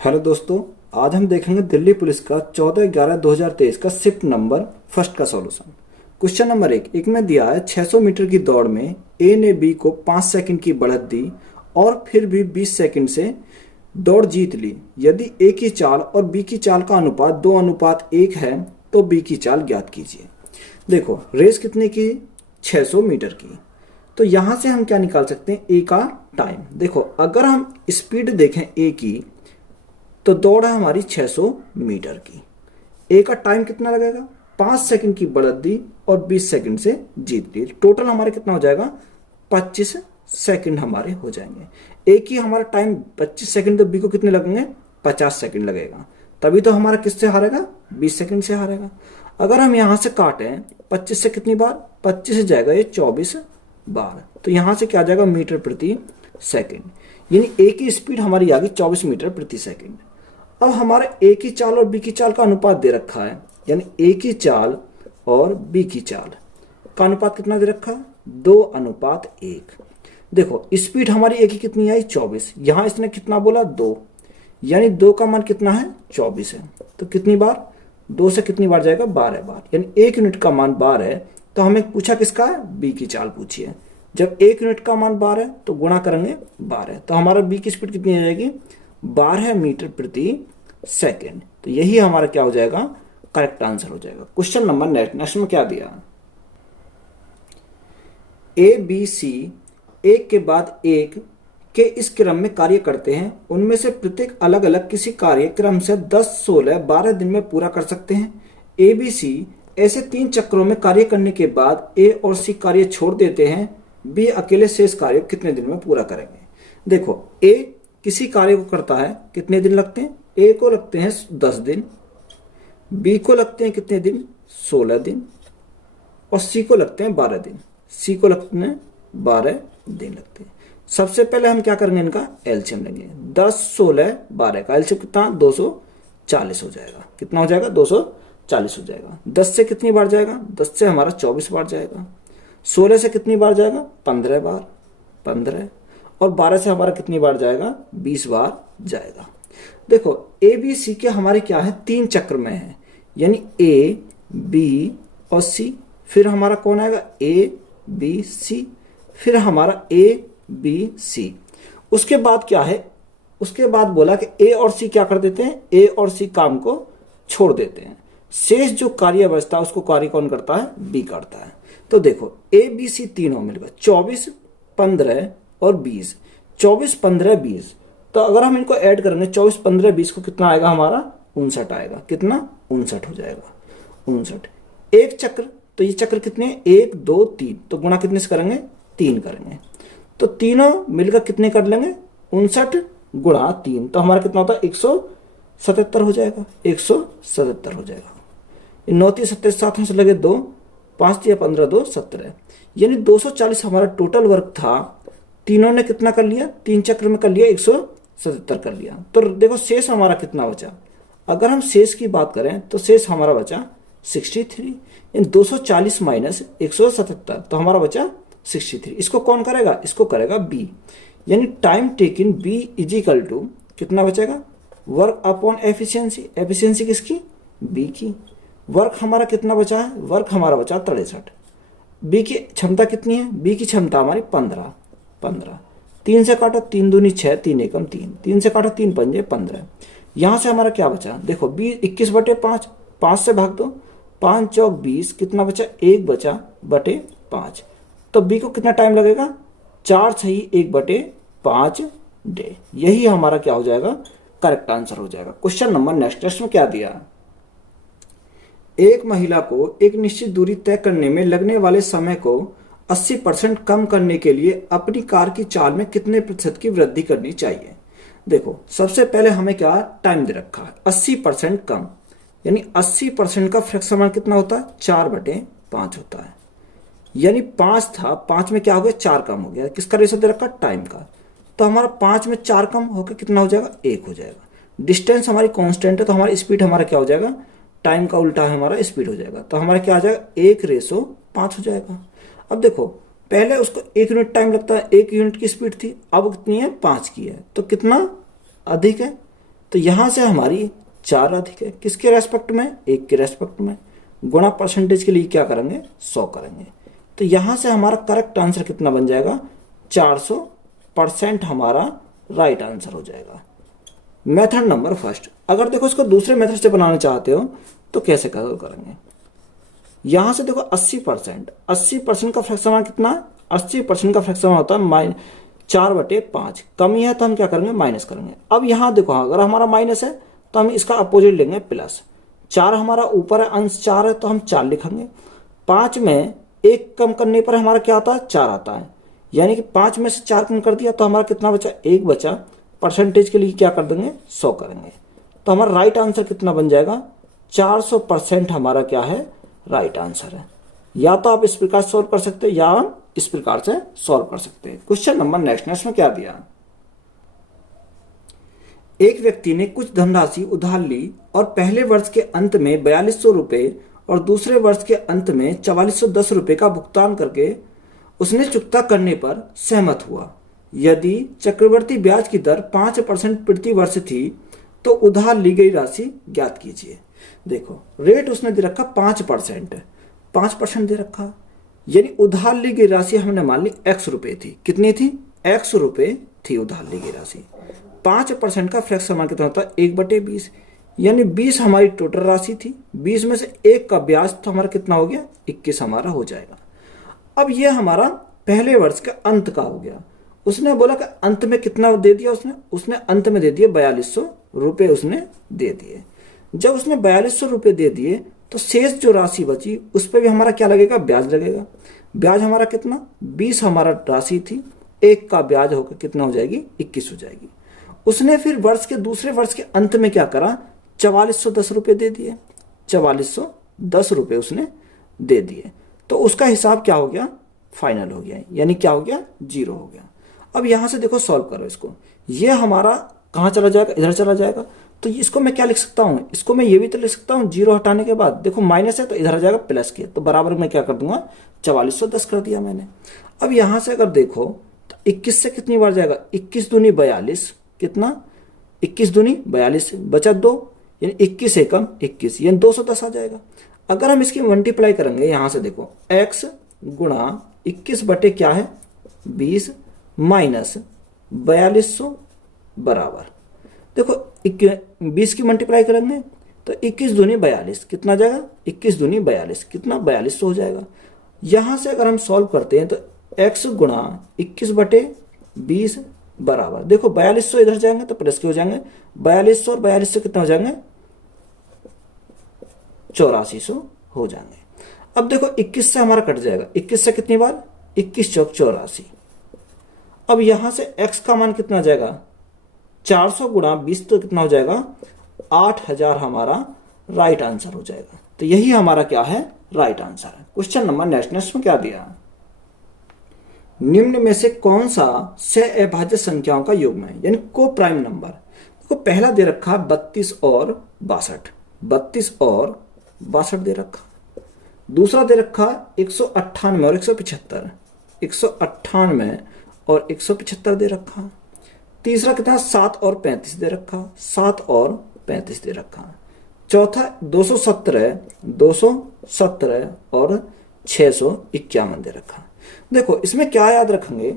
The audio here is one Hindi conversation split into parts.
हेलो दोस्तों, आज हम देखेंगे दिल्ली पुलिस का 14/11/2023 का शिफ्ट नंबर फर्स्ट का सॉल्यूशन। क्वेश्चन नंबर एक में दिया है 600 मीटर की दौड़ में ए ने बी को 5 सेकंड की बढ़त दी और फिर भी 20 सेकंड से दौड़ जीत ली। यदि ए की चाल और बी की चाल का अनुपात 2:1 है तो बी की चाल ज्ञात कीजिए। देखो, रेस कितने की? 600 मीटर की। तो यहां से हम क्या निकाल सकते हैं? ए का टाइम। देखो, अगर हम स्पीड देखें ए की, तो दौड़ है हमारी 600 मीटर की। ए का टाइम कितना लगेगा? 5 सेकंड की बढ़त दी और 20 सेकंड से जीत ली। टोटल हमारे कितना हो जाएगा? 25 सेकंड हमारे हो जाएंगे। ए की हमारा टाइम 25 सेकंड, तो बी को कितने लगेंगे? 50 सेकंड लगेगा। तभी तो हमारा किससे हारेगा? 20 सेकंड से हारेगा। अगर हम यहां से काटें 25 से कितनी बार? 25 से जाएगा ये 24 बार। तो यहां से क्या आ जाएगा? मीटर प्रति सेकंड। यानी ए की स्पीड हमारी आ गई 24 मीटर प्रति सेकंड। अब हमारे ए की चाल और बी की चाल का अनुपात दे रखा है, यानी ए की चाल और बी की चाल का अनुपात कितना दे रखा है? 2:1। देखो, स्पीड हमारी ए की कितनी आई? 24। यहां इसने कितना बोला? 2, यानी 2 का मान कितना है? 24 है। तो कितनी बार? 2 से कितनी बार जाएगा? 12 बार। यानी 1 यूनिट का मान 12 है। तो हमें पूछा किसका है? बी की चाल पूछी है। जब 1 यूनिट का मान 12 है तो गुणा करेंगे 12, तो हमारा बी की स्पीड कितनी आ जाएगी? 12 मीटर प्रति सेकेंड। तो यही हमारा क्या हो जाएगा? करेक्ट आंसर हो जाएगा। क्वेश्चन नंबर नेक्स्ट में क्या दिया? ए बी सी एक के बाद एक के इस क्रम में कार्य करते हैं। उनमें से प्रत्येक अलग अलग किसी कार्य क्रम से 10, 16, 12 दिन में पूरा कर सकते हैं। ए बी सी ऐसे 3 चक्रों में कार्य करने के बाद ए और सी कार्य छोड़ देते हैं। बी अकेले शेष कार्य कितने दिन में पूरा करेंगे? देखो, ए किसी कार्य को करता है, कितने दिन लगते हैं? ए को लगते हैं 10 दिन, बी को लगते हैं कितने दिन? 16 दिन, और सी को लगते हैं 12 दिन। सी को लगते हैं 12 दिन लगते हैं। सबसे पहले हम क्या करेंगे? इनका एलसीएम लेंगे। 10, 16, 12 का एलसीएम कितना? 240 हो जाएगा। कितना हो जाएगा? 240 हो जाएगा। 10 से कितनी बार जाएगा? 10 से हमारा 24 बार जाएगा। 16 से कितनी बार जाएगा? 15 बार, 15। और 12 से हमारा कितनी बार जाएगा? 20 बार जाएगा। देखो, ए बी सी के हमारे क्या है? 3 चक्र में है, यानी ए बी और सी। फिर हमारा कौन आएगा? ए बी सी, फिर हमारा ए बी सी। उसके बाद क्या है? उसके बाद बोला कि ए और सी क्या कर देते हैं? ए और सी काम को छोड़ देते हैं। शेष जो कार्य बचता है उसको कार्य कौन करता है? बी करता है। तो देखो, ए बी सी तीनों मिलकर 24, 15 और 20। 24, 15, 20। तो अगर हम इनको ऐड करेंगे 24, 15, 20 को कितना आएगा? हमारा 59 आएगा। कितना? 59 हो जाएगा। 59 एक चक्र। तो ये चक्र कितने? 1, 2, 3। तो गुणा कितने से करेंगे? 3 करेंगे। तो तीनों मिलकर कितने कर लेंगे? 59 गुणा 3। तो हमारा कितना होता है? 177 हो जाएगा। 177 हो जाएगा। 9 3 27 7 से लगे 2, 5 3 15 2 17, यानी 240 हमारा टोटल वर्क था। तीनों ने कितना कर लिया? 3 चक्र में कर लिया, 177 कर लिया। तो देखो, शेष हमारा कितना बचा? अगर हम शेष की बात करें तो शेष हमारा बचा 63। 240 माइनस 177, तो हमारा बचा 63। इसको कौन करेगा? इसको करेगा बी। यानी time taken B equal to कितना बचेगा? Work upon efficiency. एफिशिएंसी किसकी? बी की। वर्क हमारा कितना बचा है? वर्क हमारा बचा 63। बी की क्षमता कितनी है? बी की क्षमता हमारी 15। 3 से काटो, 3 दूनी 6, 3 एकम 3। 3 से काटो, 3 पंजे 15। यहां से हमारा क्या बचा? देखो, बी 21/5, 5 से भाग दो, 5 चौक 20। कितना बचा? 1 बचा बटे 5। तो बी को कितना टाइम लगेगा? 4 सही 1/5 डे। यही हमारा क्या हो जाएगा? करेक्ट आंसर हो जाएगा। क्वेश्चन नंबर नेक्स्ट में क्या दिया? एक महिला को एक निश्चित दूरी तय करने में लगने वाले समय को 80% कम करने के लिए अपनी कार की चाल में कितने प्रतिशत की वृद्धि करनी चाहिए? देखो, सबसे पहले हमें क्या टाइम दे रखा है? 80% कम, यानी 80% का फ्रैक्शन कितना होता है? 4/5 होता है। यानी 5 था, 5 में क्या हो गया? 4 कम हो गया। किसका रेशो दे रखा? टाइम का। तो हमारा 5 में 4 कम होकर कितना हो जाएगा? 1 हो जाएगा। डिस्टेंस हमारी कांस्टेंट है, तो हमारी स्पीड हमारा क्या हो जाएगा? टाइम का उल्टा है हमारा स्पीड हो जाएगा। तो हमारा क्या आ जाएगा? 1:5 हो जाएगा। अब देखो, पहले उसको 1 यूनिट टाइम लगता है, 1 यूनिट की स्पीड थी, अब कितनी है? 5 की है। तो कितना अधिक है? तो यहां से हमारी 4 अधिक है, किसके रेस्पेक्ट में, 1 के रेस्पेक्ट में, गुणा परसेंटेज के लिए क्या करेंगे, 100 करेंगे। तो यहां से हमारा करेक्ट आंसर कितना बन जाएगा, 400% हमारा राइट आंसर हो जाएगा। Method number first. अगर देखो इसको दूसरे मेथड से बनाना चाहते हो तो कैसे करेंगे, यहां से देखो 80% का फ्रैक्शन कितना, 80% का फ्रैक्शन होता है 4/5, कमी है तो हम क्या करेंगे, माइनस करेंगे। अब यहां देखो अगर हमारा माइनस है तो हम इसका अपोजिट लेंगे प्लस, 4 हमारा ऊपर है, अंश 4 है तो हम 4 लिखेंगे। 5 में 1 कम करने पर हमारा क्या आता है, 4 आता है, यानी कि 5 में से 4 कम कर दिया तो हमारा कितना बचा, 1 बचा। परसेंटेज के लिए क्या कर देंगे, 100 करेंगे। तो हमारा राइट आंसर कितना बन जाएगा, 400% हमारा क्या है, राइट आंसर है। या तो आप इस प्रकार सॉल्व कर सकते हैं या हम इस प्रकार से सॉल्व कर सकते हैं। क्वेश्चन नंबर नेक्स्ट में क्या दिया, एक व्यक्ति ने कुछ धनराशि उधार ली और पहले वर्ष के अंत में 4200 रुपये और दूसरे वर्ष के अंत में 4410 रुपये का भुगतान करके उसने चुकता करने पर सहमत हुआ। यदि चक्रवर्ती ब्याज की दर 5% प्रति वर्ष थी तो उधार ली गई राशि ज्ञात कीजिए। देखो रेट उसने दे रखा 5% दे रखा, यानी उधार ली गई राशि हमने मान ली x रुपए थी। कितनी थी, x रुपए थी उधार ली गई राशि। 5% का फ्रैक्शन हमारा कितना होता है, 1/20, यानी 20 हमारी टोटल राशि थी। 20 में से 1 का ब्याज तो हमारा कितना हो गया, 21 हमारा हो जाएगा। अब ये हमारा पहले वर्ष का अंत का हो गया। उसने बोला कि अंत में कितना दे दिया, उसने अंत में दे दिए 4200 रुपये उसने दे दिए। जब उसने 4200 रुपये दे दिए तो शेष जो राशि बची उस पर भी हमारा क्या लगेगा, ब्याज लगेगा। ब्याज हमारा कितना, 20 हमारा राशि थी, 1 का ब्याज होकर कितना हो जाएगी, 21 हो जाएगी। उसने फिर दूसरे वर्ष के अंत में क्या करा, 4410 रुपये दे दिए, 4410 रुपये उसने दे दिए। तो उसका हिसाब क्या हो गया, फाइनल हो गया, यानी क्या हो गया, 0 हो गया। अब यहां से देखो सॉल्व करो इसको, ये हमारा कहां चला जाएगा, इधर चला जाएगा। तो इसको मैं क्या लिख सकता हूं, इसको मैं ये भी तो लिख सकता हूं, 0 हटाने के बाद देखो माइनस है तो इधर आ जाएगा प्लस के, तो बराबर मैं क्या कर दूंगा, 4410 कर दिया मैंने। अब यहां से अगर देखो तो 21 से कितनी बार जाएगा, 21 दूनी 42, कितना, 21 दूनी 42, बचा 2, यानी 21 एकम 21, यानी 210 आ जाएगा। अगर हम इसकी मल्टीप्लाई करेंगे यहां से देखो x गुणा 21 बटे क्या है, 20 माइनस 4200 बराबर, देखो 20 की मल्टीप्लाई करेंगे तो 21 दूनी 42, कितना जाएगा, 21 दूनी 42, कितना, 4200 हो जाएगा। यहां से अगर हम सॉल्व करते हैं तो x गुणा 21 बटे 20 बराबर, देखो 4200 इधर जाएंगे तो प्लस के हो जाएंगे, 4200 और 4200 कितना हो जाएंगे, 8400 हो जाएंगे। अब देखो 21 से हमारा कट जाएगा, 21 से कितनी बार, 21 चौक 84। अब यहां से x का मान कितना जाएगा, 400 गुणा 20 तो कितना हो जाएगा, 8000 हमारा राइट आंसर हो जाएगा। तो यही हमारा क्या है, राइट आंसर है। क्वेश्चन नंबर नेक्स्ट में क्या दिया, निम्न में से कौन सा सह अभाज्य संख्याओं का युग्म है, यानी को प्राइम नंबर। देखो पहला दे रखा 32 और 62, 32 और 62 दे रखा। दूसरा दे रखा 198 और 175, 198 और 175 दे रखा। तीसरा कितना, 7 और 35 दे रखा, 7 और 35 दे रखा। चौथा 217, 217 और 651 दे रखा। देखो इसमें क्या याद रखेंगे,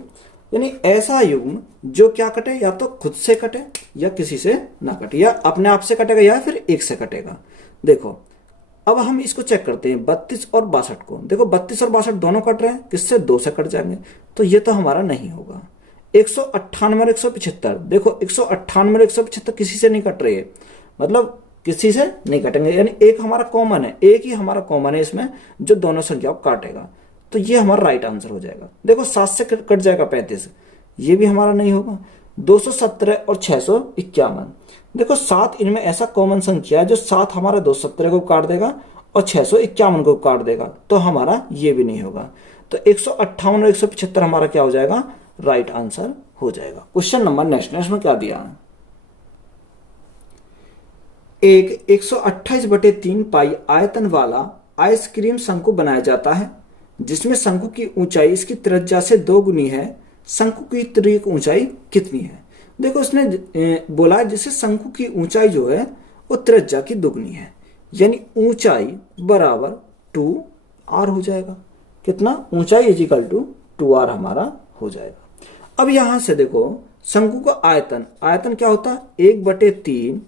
यानी ऐसा युग्म जो क्या कटे, या तो खुद से कटे या किसी से ना कटे, या अपने आप से कटेगा या फिर एक से कटेगा। देखो अब हम इसको चेक करते हैं 32 और 62 को। देखो 32 और 62 दोनों कट रहे हैं, किससे, 2 से कट जाएंगे, तो ये तो हमारा नहीं होगा। 198 और 175, देखो 198 और 175 किसी से नहीं कट रही है, मतलब किसी से नहीं कटेंगे, यानी एक हमारा कॉमन है, एक ही हमारा कॉमन है इसमें जो दोनों संख्याओं को काटेगा, तो ये हमारा राइट आंसर हो जाएगा। देखो 7 से कट जाएगा 35, ये भी हमारा नहीं होगा। 217 और 651, देखो 7 इनमें ऐसा कॉमन संख्या है जो 7 हमारा 217 को काट देगा और 651 को काट देगा, तो हमारा ये भी नहीं होगा। तो 158 और 175 हमारा क्या हो जाएगा, राइट आंसर हो जाएगा। क्वेश्चन नंबर नेक्स्ट में क्या दिया, एक 128/3 पाई आयतन वाला आइसक्रीम शंकु बनाया जाता है जिसमें शंकु की ऊंचाई इसकी त्रिज्या से 2 गुनी है। शंकु की त्रिज्यक ऊंचाई कितनी है। देखो उसने बोला है जिससे शंकु की ऊंचाई जो है वो त्रिज्या की दुगनी है, यानी ऊंचाई बराबर 2r हो जाएगा। कितना? ऊंचाई इजिकल टू 2r हमारा हो जाएगा। अब यहां से देखो शंकु का आयतन, आयतन क्या होता है? 1/3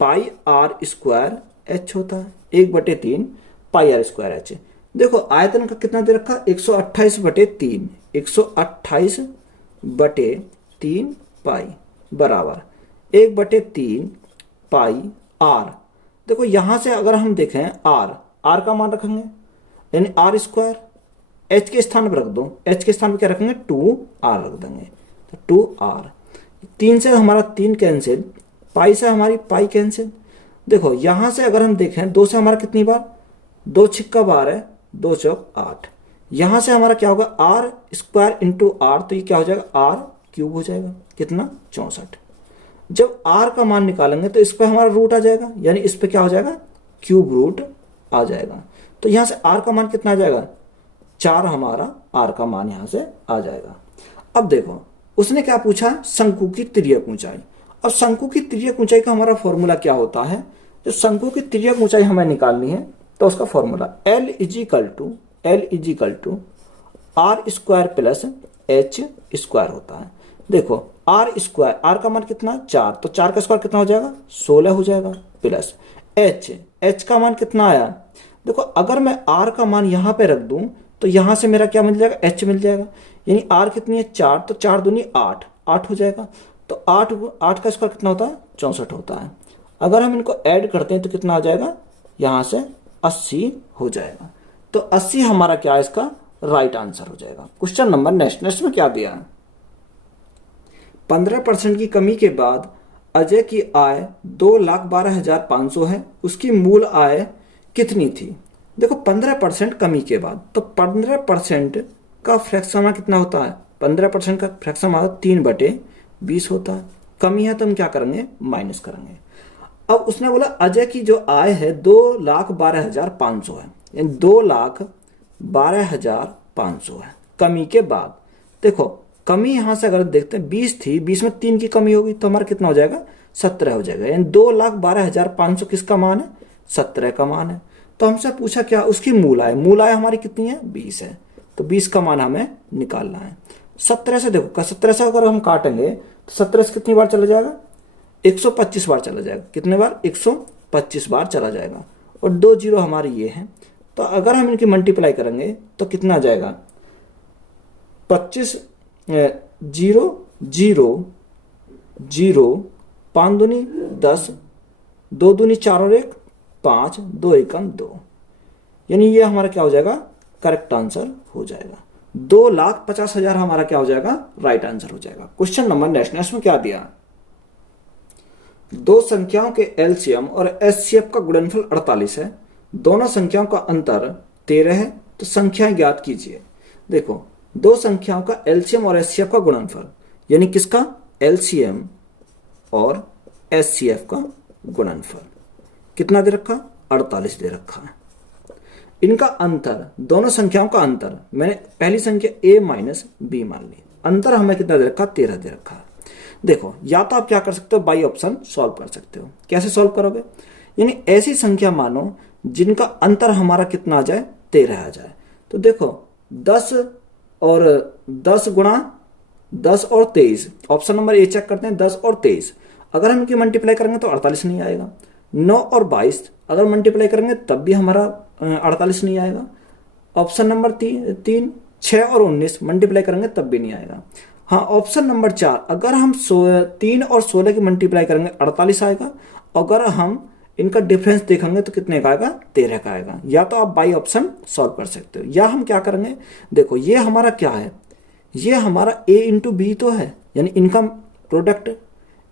पाई आर स्क्वायर एच होता है, 1/3 पाई आर स्क्वायर एच। देखो आयतन का कितना दे रखा? 128/3, 128/3 पाई बराबर 1/3 पाई आर। देखो यहां से अगर हम देखें आर का मान रखेंगे यानी आर स्क्वायर, एच के स्थान पर रख दो, एच के स्थान पर क्या रखेंगे? 2r रख देंगे, तो 2r। 3 से हमारा 3 कैंसिल, पाई से हमारी पाई कैंसिल। देखो यहां से अगर हम देखें 2 से हमारा कितनी बार? 2 छिक्का 12, 2 चौक 8। यहां से हमारा क्या होगा? आर स्क्वायर इंटू आर, तो ये क्या हो जाएगा? आर क्यूब हो जाएगा। कितना? 64। जब आर का मान निकालेंगे तो इस पर हमारा रूट आ जाएगा, यानी इस पर क्या हो जाएगा? क्यूब रूट आ जाएगा। तो यहां से आर का मान कितना आ जाएगा? 4 हमारा आर का मान यहां से आ जाएगा। अब देखो उसने क्या पूछा? शंकु की तिर्यक ऊंचाई। अब शंकु की तिर्यक ऊंचाई का हमारा फॉर्मूला क्या होता है? जो शंकु की तिर्यक ऊंचाई हमें निकालनी है तो उसका formula L equal to R square plus H square होता है। देखो आर स्क्वायर, आर का मान कितना? 4, तो 4 का स्क्वायर कितना हो जाएगा? 16 हो जाएगा, प्लस एच का मान कितना आया? देखो अगर मैं आर का मान यहां पे रख दूं तो यहां से मेरा क्या मिल जाएगा? एच मिल जाएगा, यानी आर कितनी है? 4, तो 4 दूनी 8, 8 हो जाएगा। तो 8 का स्क्वायर कितना होता है? 64 होता है। अगर हम इनको ऐड करते हैं तो कितना आ जाएगा? यहां से 80 हो जाएगा। तो 80 हमारा क्या है? इसका राइट आंसर हो जाएगा। क्वेश्चन नंबर नेक्स्ट में क्या दिया है? 15% की कमी के बाद अजय की आय 2,12,500 है, उसकी मूल आय कितनी थी? देखो 15% कमी के बाद, तो 15% का फ्रैक्शन कितना होता है? 15% का फ्रैक्शन हमारा 3/20 होता है। कमी है तो हम क्या करेंगे? माइनस करेंगे। अब उसने बोला अजय की जो आय है 2,12,500 है, यानी 2,12,500 है कमी के बाद। देखो कमी यहां से अगर देखते हैं 20 थी, 20 में 3 की कमी होगी तो हमारा कितना हो जाएगा? 17 हो जाएगा, यानी 2,12,500 किसका मान है? 17 का मान है। तो हमसे पूछा क्या? उसकी मूल आय। मूल आय हमारी कितनी है? 20 है, तो 20 का मान हमें निकालना है। 17 से देखो, 17 से अगर हम काटेंगे तो 17 से कितनी बार चला जाएगा? 125 बार चला जाएगा। कितने बार? 125 बार चला जाएगा। और 2 जीरो हमारे ये हैं, तो अगर हम इनकी मल्टीप्लाई करेंगे तो कितना आ जाएगा? 25 0 0 0, 5 दूनी 10, 2 दूनी 4 और 1 5, 2 एकम 2, यानी ये हमारा क्या हो जाएगा? करेक्ट आंसर हो जाएगा। 2,50,000 हमारा क्या हो जाएगा? राइट आंसर हो जाएगा। क्वेश्चन नंबर नेक्स्ट में क्या दिया? दो संख्याओं के एलसीएम और एचसीएफ का गुणनफल 48 है, दोनों संख्याओं का अंतर 13 है, तो संख्याएं ज्ञात कीजिए। देखो दो संख्याओं का एलसीएम और एचसीएफ का गुणनफल, यानी किसका? एलसीएम और एचसीएफ का गुणनफल कितना दे रखा? 48 दे रखा है। इनका अंतर, दोनों संख्याओं का अंतर, मैंने पहली संख्या a माइनस बी मान ली, अंतर हमें कितना दे रखा? 13 दे रखा है। देखो या तो आप क्या कर सकते हो? बाई ऑप्शन सॉल्व कर सकते हो। कैसे सॉल्व करोगे? यानी ऐसी संख्या मानो जिनका अंतर हमारा कितना आ जाए? 13 आ जाए। तो देखो 10 और 10 गुणा 10 और 23, ऑप्शन नंबर ए चेक करते हैं। 10 और 23 अगर हम इनकी मल्टीप्लाई करेंगे तो 48 नहीं आएगा। 9 और 22 अगर मल्टीप्लाई करेंगे तब भी हमारा 48 नहीं आएगा। ऑप्शन नंबर 3 6 और 19 मल्टीप्लाई करेंगे तब भी नहीं आएगा। हाँ ऑप्शन नंबर 4 अगर हम 3 और 16 की मल्टीप्लाई करेंगे 48 आएगा। अगर हम इनका डिफरेंस देखेंगे तो कितने का आएगा? 13 का आएगा। या तो आप बाई ऑप्शन सॉल्व कर सकते हो, या हम क्या करेंगे? देखो ये हमारा क्या है? ये हमारा a इंटू बी तो है, यानी income product a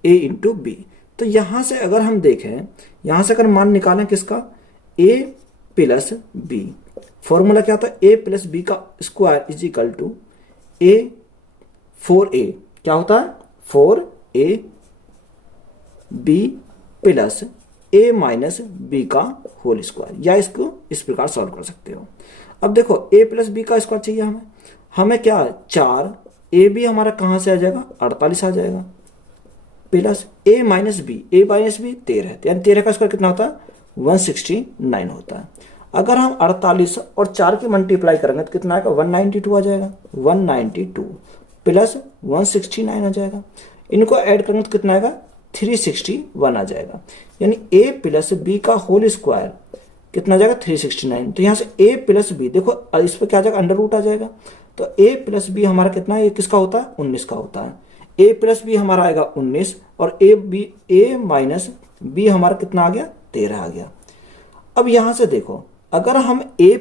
into B. तो यहां से अगर हम देखें, यहां से अगर मान निकालें किसका? a plus B. फॉर्मूला क्या होता है? a प्लस बी का square is equal to a 4a। क्या होता है? 4a b plus a minus B का होल स्क्वायर, या इसको इस प्रकार सॉल्व कर सकते हो। अब देखो a प्लस बी का स्क्वायर चाहिए हमें क्या? 4 a भी हमारा कहां से आ जाएगा? 48 आ जाएगा। Plus a minus B, a minus B 13, यानी 13 का स्क्वायर कितना होता है 169 होता है। अगर हम 48 और 4 की मल्टीप्लाई करेंगे तो कितना आएगा 192 आ जाएगा, 192 प्लस 169 आ जाएगा। इनको ऐड करेंगे तो कितना आएगा 361 आ जाएगा। यानी a प्लस बी का होल स्क्वायर कितना आ जाएगा 369। तो यहाँ से a प्लस बी, देखो इस पर क्या आ जाएगा अंडर रूट आ जाएगा। तो a प्लस बी हमारा कितना है, ये किसका होता है 19 का होता है। a प्लस बी हमारा आएगा 19 और a माइनस बी हमारा कितना आ गया 13 आ गया। अब यहाँ से देखो अगर हम a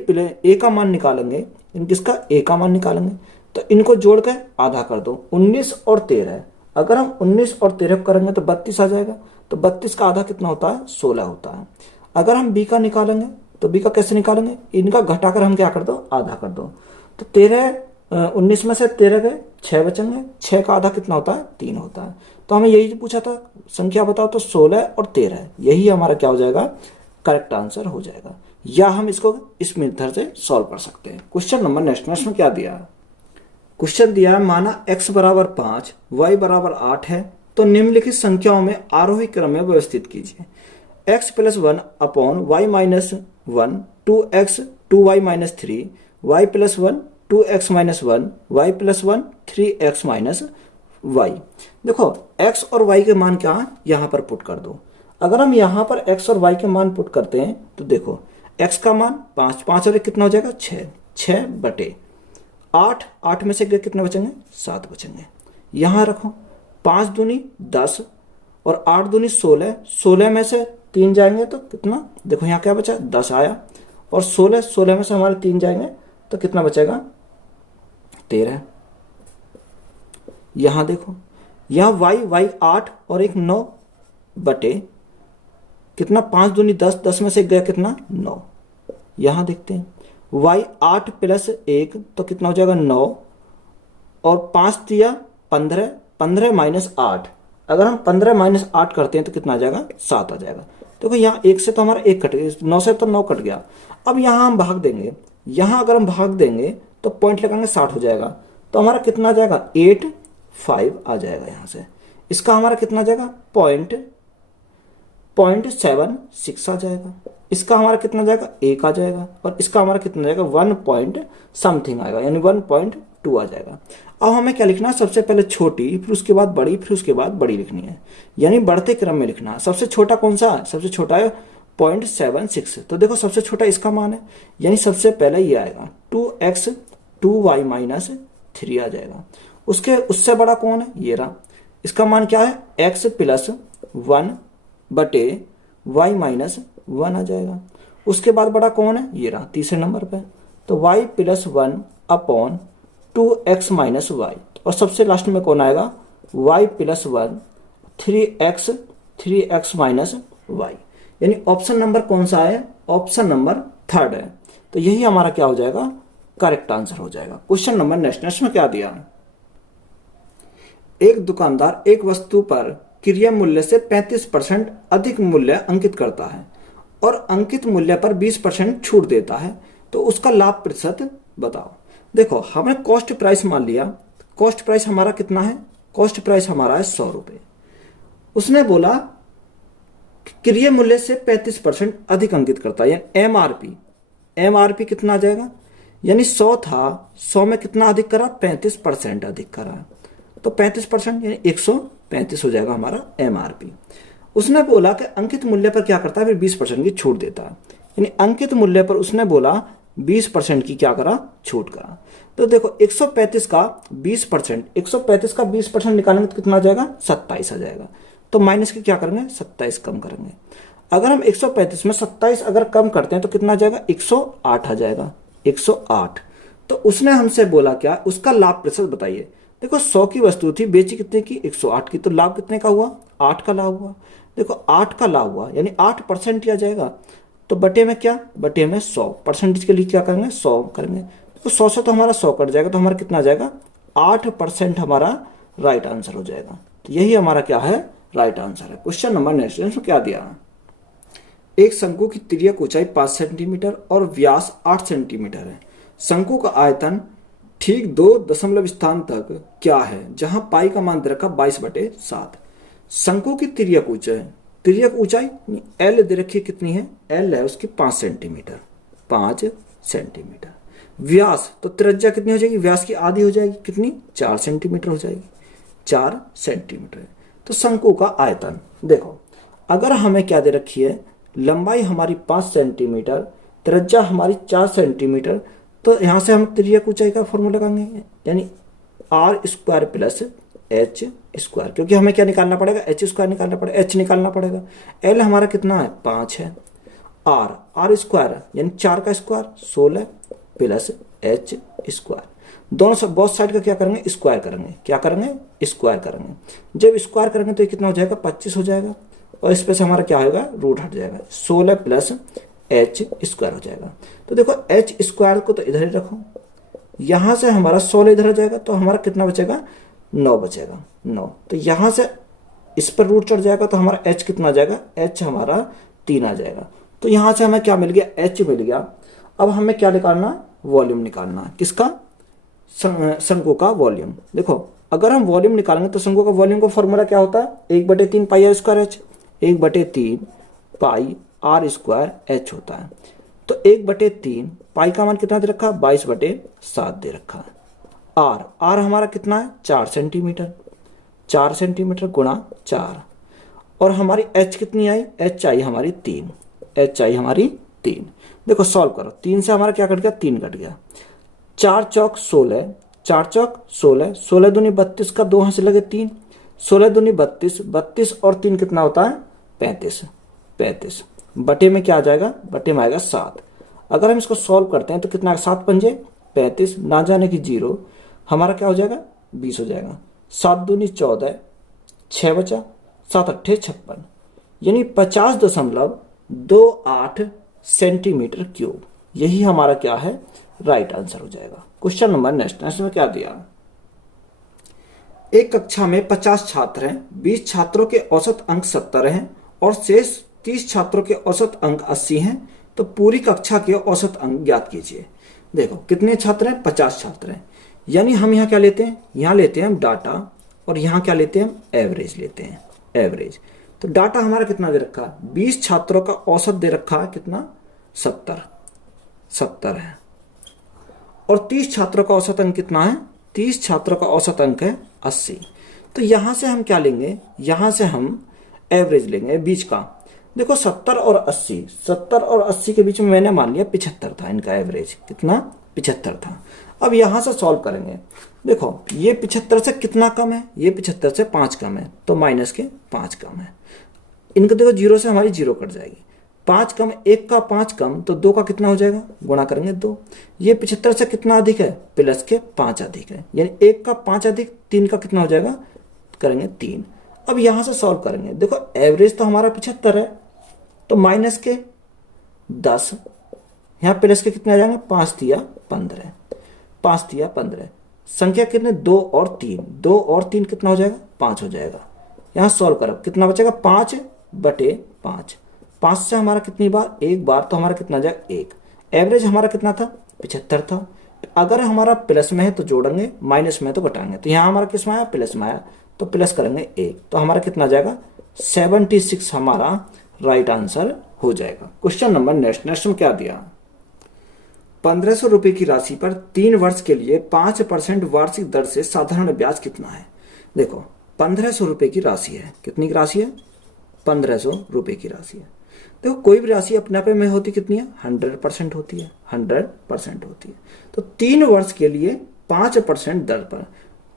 का मान निकालेंगे, किसका a का मान निकालेंगे, तो इनको जोड़ कर आधा कर दो, 19 और 13। अगर हम 19 और 13 करेंगे तो 32 आ जाएगा। तो 32 का आधा कितना होता है 16 होता है। अगर हम b का निकालेंगे तो b का कैसे निकालेंगे, इनका घटाकर हम क्या कर दो आधा कर दो। तो 19 में से 13 गए 6 बचेंगे, 6 का आधा कितना होता है 3 होता है। तो हमें यही पूछा था संख्या बताओ, तो 16 और 13 यही हमारा क्या हो जाएगा करेक्ट आंसर हो जाएगा। या हम इसको इस मेथड से सॉल्व कर सकते हैं। क्वेश्चन नंबर नेक्स्ट में क्या दिया है, क्वेश्चन दिया है माना x बराबर 5 y बराबर 8 है तो निम्नलिखित संख्याओं में आरोही क्रम में व्यवस्थित कीजिए। x plus 1 upon y minus 1 2x 2y minus 3 y plus 1 2x minus 1 y plus 1 3x minus y। देखो x और y के मान क्या है यहाँ पर पुट कर दो। अगर हम यहाँ पर x और y के मान पुट करते हैं तो देखो x का मान 5, 5 और 1 कितना हो जाएगा 6, 6 बटे 8, 8 में से कितने बचेंगे 7 बचेंगे। यहाँ रखो 5 दूनी 10 और 8 दूनी 16, 16 में से 3 जाएंगे तो कितना, देखो यहाँ क्या बचा 10 आया, और 16, 16 में से हमारे 3 जाएंगे तो कितना बचेगा 13। यहाँ देखो यहाँ y 8 और 1 9 बटे कितना 5 दूनी 10, 10 में से गया कितना 9। यहाँ देखते हैं y 8 प्लस 1 तो कितना हो जाएगा 9 और 5 दिया 15, 15 माइनस 8। अगर हम 15 माइनस 8 करते हैं तो कितना आ जाएगा 7 आ जाएगा। देखो यहाँ 1 से तो हमारा 1 कट गया, 9 से तो 9 कट गया। अब यहाँ हम भाग देंगे, यहाँ अगर हम भाग देंगे तो पॉइंट लगाएंगे 60 हो जाएगा। तो हमारा कितना आ जाएगा 85 आ जाएगा। यहाँ से इसका हमारा कितना आ जाएगा 0.76 आ जाएगा। इसका हमारा कितना जाएगा 1 आ जाएगा, और इसका हमारा कितना जाएगा 1 पॉइंट समथिंग आएगा, यानी 1.2 आ जाएगा। अब हमें क्या लिखना है, सबसे पहले छोटी फिर उसके बाद बड़ी फिर उसके बाद बड़ी लिखनी है, यानी बढ़ते क्रम में लिखना है। सबसे छोटा कौन सा है, सबसे छोटा है 0.76। तो देखो सबसे छोटा इसका मान है, यानी सबसे पहले ये आएगा 2x 2y माइनस 3 आ जाएगा। उससे बड़ा कौन है, ये रहा, इसका मान क्या है x प्लस 1 बटे y माइनस 1 आ जाएगा। उसके बाद बड़ा कौन है, ये रहा तीसरे नंबर पे, तो y plus 1 upon 2x minus y, और सबसे लास्ट में कौन आएगा y plus 1 3x minus y। यानी ऑप्शन नंबर कौन सा है, ऑप्शन नंबर 3 है। तो यही हमारा क्या हो जाएगा करेक्ट आंसर हो जाएगा। क्वेश्चन नंबर नेक्स्ट में क्या दिया, एक दुकानदार एक वस्तु पर क्रय मूल्य से 35% अधिक मूल्य अंकित करता है और अंकित मूल्य पर 20% छूट देता है, तो उसका लाभ प्रतिशत बताओ। देखो हमने कॉस्ट प्राइस मान लिया, कॉस्ट प्राइस हमारा कितना है, कॉस्ट प्राइस हमारा है 100 रुपए। उसने बोला क्रय मूल्य से 35% अधिक अंकित करता है, यानी एमआरपी कितना आ जाएगा, यानी 100 था, 100 में कितना अधिक करा 35% अधिक करा, तो 35% यानी 135 हो जाएगा हमारा एमआरपी। उसने बोला कि अंकित मूल्य पर क्या करता है, फिर 20% की छूट देता है, यानी अंकित मूल्य पर उसने बोला 20% की क्या करा छूट करा। तो देखो 135 का 20%, 135 का 20% निकालेंगे तो कितना आ जाएगा 27 आ जाएगा। तो माइनस के क्या करेंगे 27 कम करेंगे। अगर हम 135 में 27 अगर कम करते हैं तो कितना आ जाएगा 108 आ जाएगा, 108। तो उसने हमसे बोला क्या, उसका लाभ प्रतिशत बताइए। देखो 100 की वस्तु थी, बेची कितने की 108 की, तो लाभ कितने का हुआ 8 का लाभ हुआ। देखो 8 का लाभ हुआ यानी 8% ही आ जाएगा। तो बटे में क्या, बटे में 100, परसेंटेज के लिए क्या करेंगे 100 करेंगे। तो 100 से तो हमारा 100 कट जाएगा, तो हमारा कितना आ जाएगा 8% हमारा राइट आंसर हो जाएगा। तो यही हमारा क्या है राइट आंसर है। क्वेश्चन नंबर नेक्स्ट में क्या दिया, एक शंकु की तिर्यक ऊंचाई 5 सेंटीमीटर और व्यास 8 सेंटीमीटर है। शंकु का आयतन ठीक 2 दशमलव स्थान तक क्या है, जहां पाई का मान दे रखा 22/7। शंकु की तिर्यक ऊंचाई एल दे रखी कितनी है, एल है उसकी 5 सेंटीमीटर, 5 सेंटीमीटर। व्यास, तो त्रिज्या कितनी हो जाएगी, व्यास की आधी हो जाएगी, कितनी, 4 सेंटीमीटर हो जाएगी, 4 सेंटीमीटर। तो शंकु का आयतन देखो, अगर हमें क्या दे रखी है, लंबाई हमारी 5 सेंटीमीटर, त्रिज्या हमारी 4 सेंटीमीटर, तो यहां से हम तिर्यक ऊंचाई का फॉर्मूला लगाएंगे, यानी R square plus H square, क्योंकि हमें क्या निकालना पड़ेगा, एच स्क्वायर निकालना पड़ेगा, एच निकालना पड़ेगा। एल हमारा कितना है, 5 है। आर स्क्वायर यानी 4 का स्क्वायर 16 प्लस एच स्क्वायर, दोनों बोथ साइड का क्या करेंगे, स्क्वायर करेंगे, क्या करेंगे, स्क्वायर करेंगे। जब स्क्वायर करेंगे तो ये कितना हो जाएगा, 25 हो जाएगा, और इस पे से हमारा क्या होगा, रूट हट जाएगा, 16 प्लस एच स्क्वायर हो जाएगा। तो देखो एच स्क्वायर को तो इधर ही रखो, यहां से हमारा 16 इधर हो जाएगा, तो हमारा कितना बचेगा, 9 बचेगा, 9। तो यहां से इस पर रूट चढ़ जाएगा, तो हमारा एच कितना आ जाएगा, एच हमारा 3 आ जाएगा। तो यहां से हमें क्या मिल गया, एच मिल गया। अब हमें क्या निकालना, वॉल्यूम निकालना, किसका, शंकु का वॉल्यूम। देखो अगर हम वॉल्यूम निकालेंगे तो शंकु का वॉल्यूम का फॉर्मूला क्या होता है, 1/3 pi r square h, 1/3 pi r square h होता है। तो 1/3 पाई का मान कितना दे रखा है, 22/7 दे रखा है। आर हमारा कितना है, 4 सेंटीमीटर, 4 सेंटीमीटर गुणा 4, और हमारी एच कितनी आई, एच आई हमारी 3, एच आई हमारी 3। देखो सॉल्व करो, 3 से हमारा क्या कट गया, 3 कट गया, 4 चौक 16, 4 चौक 16, 16 दूनी 32 का 2 हाथ से लगे 3, 16 दूनी 32, 32 और 3 कितना होता है, 35, 35 बटे में क्या आ जाएगा, बटे में आएगा 7। अगर हम इसको सॉल्व करते हैं तो कितना, 7 पंजे 35, ना जाने की 0, हमारा क्या हो जाएगा, 20 हो जाएगा। 7 दूनी 14, 6 बचा, 7 अट्ठे 56, यानी 50.28 सेंटीमीटर क्यूब। यही हमारा क्या है, राइट आंसर हो जाएगा। क्वेश्चन नंबर नेक्स्ट में क्या दिया, एक कक्षा में 50 छात्र हैं, 20 छात्रों के औसत अंक 70 हैं और शेष 30 छात्रों के औसत अंक 80 हैं, तो पूरी कक्षा के औसत अंक ज्ञात कीजिए। देखो कितने छात्र हैं, 50 छात्र हैं, यानी हम यहाँ क्या लेते हैं, यहाँ लेते हैं हम डाटा, और यहाँ क्या लेते हैं हम, एवरेज लेते हैं, एवरेज। तो डाटा हमारा कितना दे रखा है, 20 छात्रों का औसत दे रखा है कितना, 70 है, और 30 छात्रों का औसत अंक कितना है, 30 छात्रों का औसत अंक है 80। तो यहां से हम क्या लेंगे, यहां से हम एवरेज लेंगे बीच का। देखो 70 और 80, 70 और 80 के बीच में मैंने मान लिया 75 था, इनका एवरेज कितना, 75 था। अब यहां से सॉल्व करेंगे, देखो ये 75 से कितना कम है, ये 75 से 5 कम है, तो माइनस के 5 कम है। इनको देखो 0 से हमारी 0 कट जाएगी, 5 कम, 1 का 5 कम, तो 2 का कितना हो जाएगा, गुणा करेंगे 2। ये 75 से कितना अधिक है, प्लस के 5 अधिक है, यानी 1 का 5 अधिक 3 का कितना हो जाएगा, करेंगे 3। अब यहां से सॉल्व करेंगे, देखो एवरेज तो हमारा 75 है, तो माइनस के 10, यहां प्लस के कितने आ जाएंगे, 5 दिया 15, 5 दिया 15, संख्या कितने, 2 और 3, 2 और 3 कितना हो जाएगा, 5 हो जाएगा। यहां सॉल्व करो कितना बचेगा, 5/5, 5 से हमारा कितनी बार, एक बार, तो हमारा कितना जाएगा, 1। एवरेज हमारा कितना था, 75 था। अगर हमारा प्लस में है तो जोड़ेंगे, माइनस में है तो घटाएंगे, तो यहाँ हमारा किस में आया, प्लस में आया, तो प्लस करेंगे 1, तो हमारा कितना जाएगा, 76 हमारा राइट आंसर हो जाएगा। क्वेश्चन नंबर नेक्स्ट में क्या दिया, 1500 रुपए की राशि पर 3 वर्ष के लिए 5% वार्षिक दर से साधारण ब्याज कितना है। देखो 1500 रुपए की राशि है, कितनी की राशि है, 1500 रुपए की राशि है। देखो कोई भी राशि अपने आप में होती कितनी है, 100% होती है, 100% होती है। तो 3 वर्ष के लिए 5% दर पर,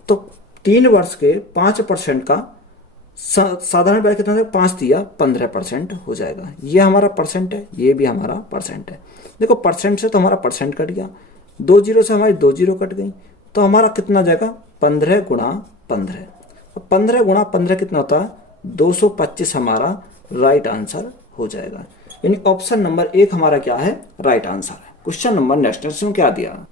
तो 3 वर्ष के 5% का साधारण ब्याज कितना है, 5 दिया 15% हो जाएगा। ये हमारा परसेंट है, ये भी हमारा परसेंट है। देखो परसेंट से तो हमारा परसेंट कट गया, 2 जीरो से हमारी 2 जीरो कट गई, तो हमारा कितना जाएगा, 15 गुणा 15, 15 गुणा 15 कितना होता है, 225 हमारा राइट आंसर हो जाएगा। यानी ऑप्शन नंबर 1 हमारा क्या है, राइट आंसर है। क्वेश्चन नंबर नेक्स्ट में क्या दिया,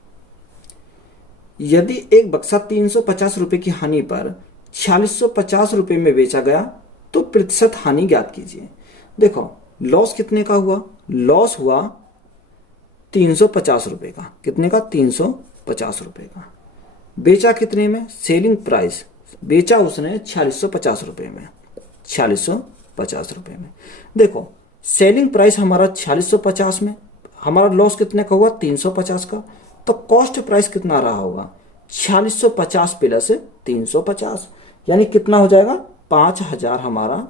यदि एक बक्सा 350 रुपए की हानि पर 4650 रुपए में बेचा गया तो प्रतिशत हानि ज्ञात कीजिए। देखो लॉस कितने का हुआ, लॉस हुआ 350 रुपए का, कितने का, 350 रुपए का। बेचा कितने में, सेलिंग प्राइस बेचा उसने 4650 रुपए में, 4650 रुपये में। देखो सेलिंग प्राइस हमारा 4650 में, हमारा लॉस कितने का हुआ 350 का, तो कॉस्ट प्राइस कितना रहा होगा 4650 प्लस 350, यानी कितना हो जाएगा 5000 हमारा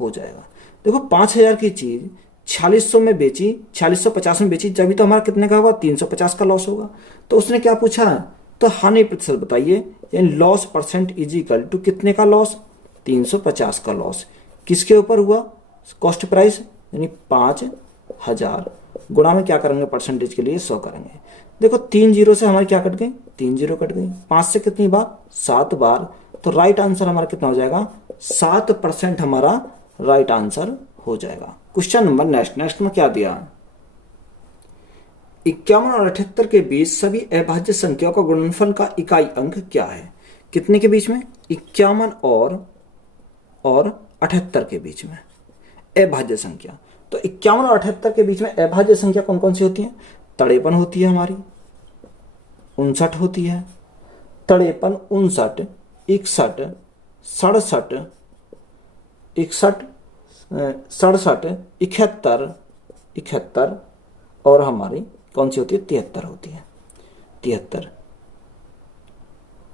हो जाएगा। देखो 5000 की चीज 4600 में बेची, 4650 में बेची, जब भी तो हमारा कितने का होगा 350 का लॉस होगा। तो उसने क्या पूछा है, तो हानि प्रतिशत बताइए, यानी loss percent is equal to कितने का लॉस 350 का लॉस, किसके ऊपर हुआ कॉस्ट प्राइस यानी 5000 गुणा में क्या करेंगे परसेंटेज के लिए 100 करेंगे। देखो 3 जीरो से हमारी क्या कट गई 3 जीरो कट गई, 5 से कितनी बार 7 बार, तो राइट आंसर हमारा कितना हो जाएगा 7% हमारा राइट आंसर हो जाएगा। क्वेश्चन नंबर नेक्स्ट में क्या दिया, 51 और 78 के बीच सभी अभाज्य संख्याओं का गुणनफल का इकाई अंक क्या है। कितने के बीच में 51 और 78 के बीच में अभाज्य संख्या। तो 51 और 78 के बीच में अभाज्य संख्या कौन कौन सी होती है, 53 होती है हमारी, 59 होती है, 53, 59, 61, 67, 67, 71 और हमारी कौन सी होती है 73 होती है, 73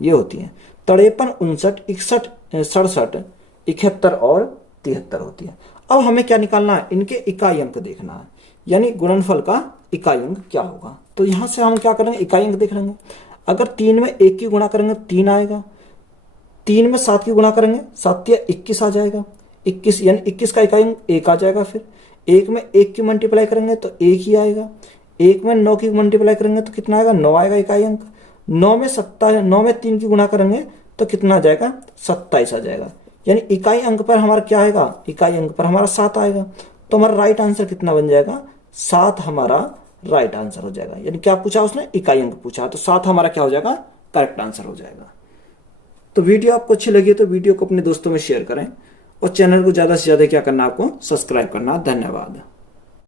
ये होती है। 53, 59, 61, 67, 71 और 73 होती है। अब हमें क्या निकालना है, इनके इकाई अंक देखना है, यानी गुणनफल का इकाई अंक क्या होगा। तो यहां से हम क्या करेंगे इकाई अंक देख लेंगे। अगर 3 में 1 की गुणा करेंगे 3 आएगा, 3 में 7 की गुणा करेंगे 7 या 21 आ जाएगा, 21 यानी 21 का इकाई अंक 1 आ जाएगा। फिर 1 में 1 की मल्टीप्लाई करेंगे तो 1 ही आएगा, 1 में 9 की मल्टीप्लाई करेंगे तो कितना आएगा 9 आएगा इकाई अंक। 9 में 3 की गुणा करेंगे तो कितना आ जाएगा 27 आ जाएगा, यानी इकाई अंक पर हमारा क्या आएगा इकाई अंक पर हमारा 7 आएगा। तो हमारा राइट आंसर कितना बन जाएगा 7 हमारा राइट आंसर हो जाएगा। यानी क्या पूछा उसने इकाई अंक पूछा, तो 7 हमारा क्या हो जाएगा करेक्ट आंसर हो जाएगा। तो वीडियो आपको अच्छी लगी तो वीडियो को अपने दोस्तों में शेयर करें और चैनल को ज्यादा से ज्यादा क्या करना आपको सब्सक्राइब करना। धन्यवाद।